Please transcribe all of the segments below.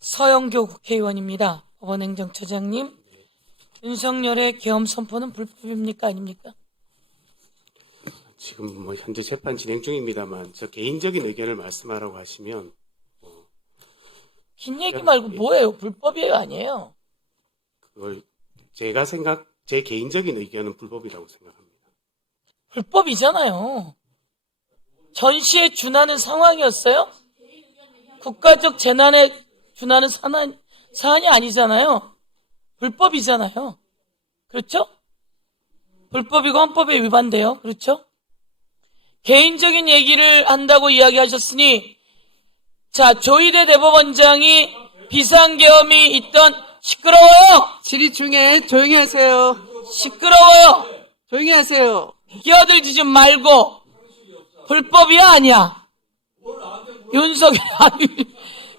서영교 국회의원입니다. 법원행정처장님, 윤석열의 계엄 선포는 불법입니까? 아닙니까? 지금 현재 재판 진행 중입니다만 저 개인적인 의견을 말씀하라고 하시면 긴 얘기 말고 뭐예요? 불법이에요? 아니에요? 그걸 제 개인적인 의견은 불법이라고 생각합니다. 불법이잖아요. 전시에 준하는 상황이었어요? 국가적 재난에 준하는 사안이 아니잖아요. 불법이잖아요. 그렇죠? 불법이고 헌법에 위반돼요. 그렇죠? 개인적인 얘기를 한다고 이야기하셨으니, 자, 조희대 대법원장이 비상계엄이 있던, 시끄러워요! 질의 중에 조용히 하세요. 시끄러워요! 조용히 하세요. 끼어들지 좀 말고, 불법이야? 아니야?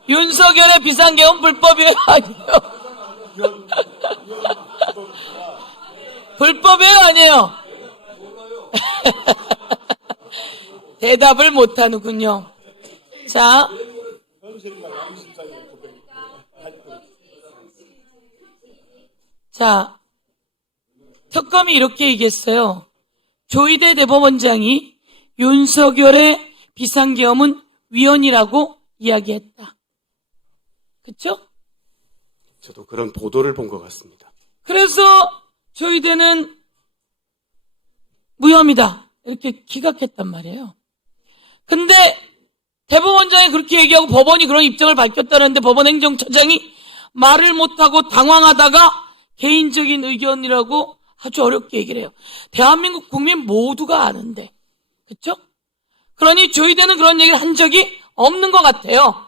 윤석열의 비상계엄 불법이에요? 아니에요? 불법이에요? 아니에요? 대답을 못하는군요. 자, 특검이 이렇게 얘기했어요. 조희대 대법원장이 윤석열의 비상계엄은 위헌이라고 이야기했다. 그쵸? 저도 그런 보도를 본 것 같습니다. 그래서 조희대는 무혐의다 이렇게 기각했단 말이에요. 근데 대법원장이 그렇게 얘기하고 법원이 그런 입장을 밝혔다는데 법원 행정처장이 말을 못하고 당황하다가 개인적인 의견이라고 아주 어렵게 얘기를 해요. 대한민국 국민 모두가 아는데. 그쵸? 그러니 조희대는 그런 얘기를 한 적이 없는 것 같아요.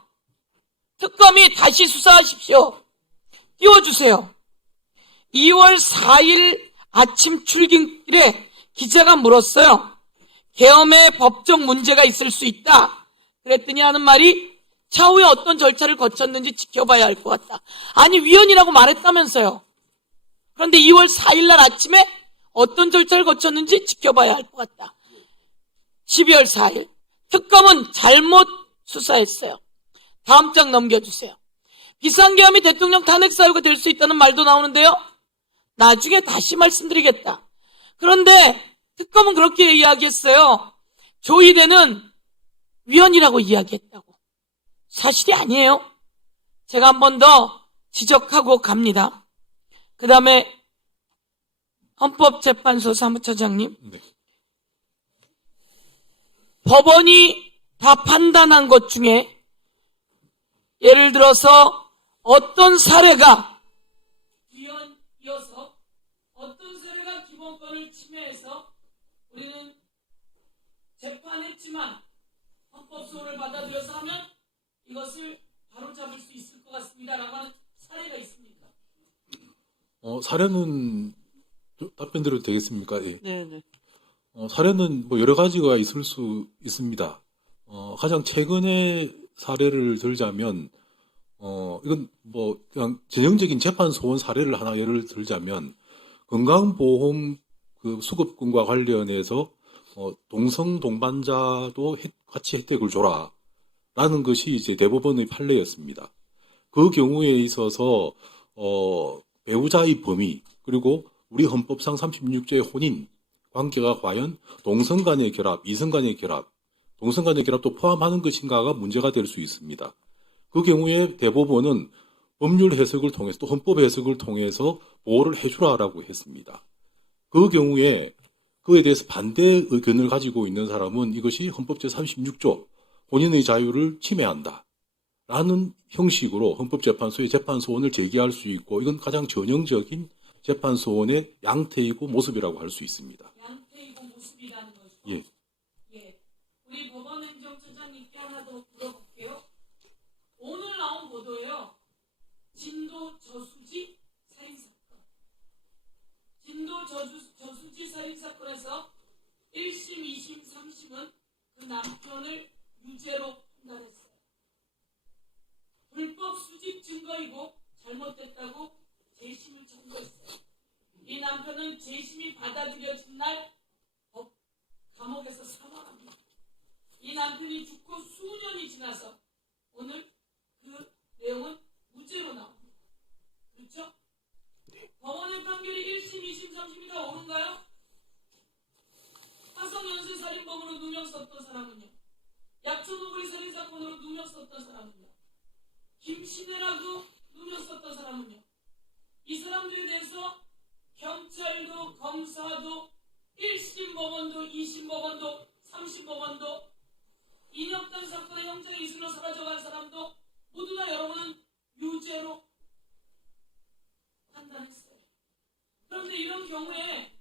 특검이 다시 수사하십시오. 띄워주세요. 2월 4일 아침 출근길에 기자가 물었어요. 계엄에 법적 문제가 있을 수 있다. 그랬더니 하는 말이 차후에 어떤 절차를 거쳤는지 지켜봐야 할 것 같다. 아니, 위헌이라고 말했다면서요. 그런데 2월 4일 날 아침에 어떤 절차를 거쳤는지 지켜봐야 할 것 같다. 12월 4일 특검은 잘못 수사했어요. 다음 장 넘겨주세요. 비상계엄이 대통령 탄핵 사유가 될 수 있다는 말도 나오는데요. 나중에 다시 말씀드리겠다. 그런데 특검은 그렇게 이야기했어요. 조희대는 위헌이라고 이야기했다고. 사실이 아니에요. 제가 한 번 더 지적하고 갑니다. 그 다음에 헌법재판소 사무처장님. 네. 법원이 다 판단한 것 중에 예를 들어서 어떤 사례가 위헌이어서 어떤 사례가 기본권을 침해해서 우리는 재판했지만 헌법소원을 받아들여서 하면 이것을 바로잡을 수 있을 것 같습니다라고 하는 사례가 있습니까? 사례는 답변드려도 되겠습니까? 예. 네네. 사례는 여러 가지가 있을 수 있습니다. 가장 최근의 사례를 들자면, 이건 그냥 전형적인 재판 소원 사례를 하나 예를 들자면, 건강보험 수급금과 관련해서, 동성 동반자도 같이 혜택을 줘라. 라는 것이 이제 대법원의 판례였습니다. 그 경우에 있어서, 배우자의 범위, 그리고 우리 헌법상 36조의 혼인, 관계가 과연 동성 간의 결합, 이성 간의 결합, 동성 간의 결합도 포함하는 것인가가 문제가 될 수 있습니다. 그 경우에 대법원은 법률 해석을 통해서 또 헌법 해석을 통해서 보호를 해주라라고 했습니다. 그 경우에 그에 대해서 반대 의견을 가지고 있는 사람은 이것이 헌법 제36조 본인의 자유를 침해한다 라는 형식으로 헌법재판소에 재판소원을 제기할 수 있고, 이건 가장 전형적인 재판소원의 양태이고 모습이라고 할 수 있습니다. 양태이고 모습이라는 것이죠. 예. 예. 우리 법원행정처장님께 하나 더 물어볼게요. 오늘 나온 보도예요. 진도 저수지 살인사건. 진도 저수지 살인사건에서 1심, 2심, 3심은 그 남편을 유죄로 판단했어요. 불법 수집 증거이고 잘못됐다고 재심을 청구했어요. 이 남편은 재심이 받아들여진 날 감옥에서 사망합니다. 이 남편이 죽고 수년이 지나서 오늘 그 내용은 무죄로 나옵니다. 그렇죠? 법원의 판결이 1심, 2심, 3심이 다 옳은가요? 화성 연쇄 살인범으로 누명 썼던 사람은요? 약초노브리 살인사건으로 누명 썼던 사람은요? 김신혜라고 누명 썼던 사람은요? 이 사람들에 대해서 경찰도 검사도 1심 법원도 2심 법원도 3심 법원도 인혁당 사건의 형장 이슬로 사라져간 사람도 모두 다 여러분은 유죄로 판단했어요. 그런데 이런 경우에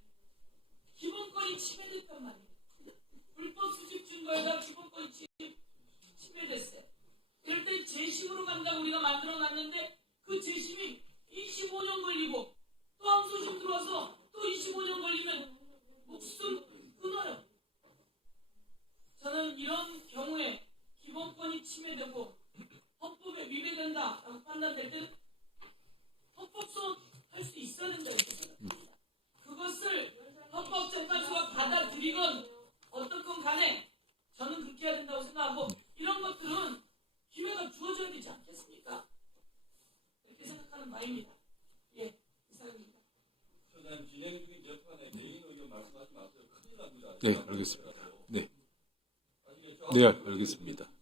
기본권이 침해됐단 말이에요. 불법 수집 증거에다 기본권이 침해됐어요. 이럴 때 재심으로 간다고 우리가 만들어놨는데 그 재심이 25년 걸리고 또 항소심 들어와서 또 25년 걸리면 목숨 끊어요. 저는 이런 경우에 기본권이 침해되고 헌법에 위배된다라고 판단될 때는 헌법소원 할 수 있어야 된다 이렇게 생각합니다. 그것을 헌법재판소가 받아들이건 어떻건 간에 저는 그렇게 해야 된다고 생각하고 이런 것들은 기회가 주어져야 되지 않겠습니까? 그렇게 생각하는 바입니다. 예, 이상입니다. 소장 진행 중인 재판에 개인 의견 말씀하지 마세요. 큰일 납니다. 네, 알겠습니다. 네. 네, 알겠습니다.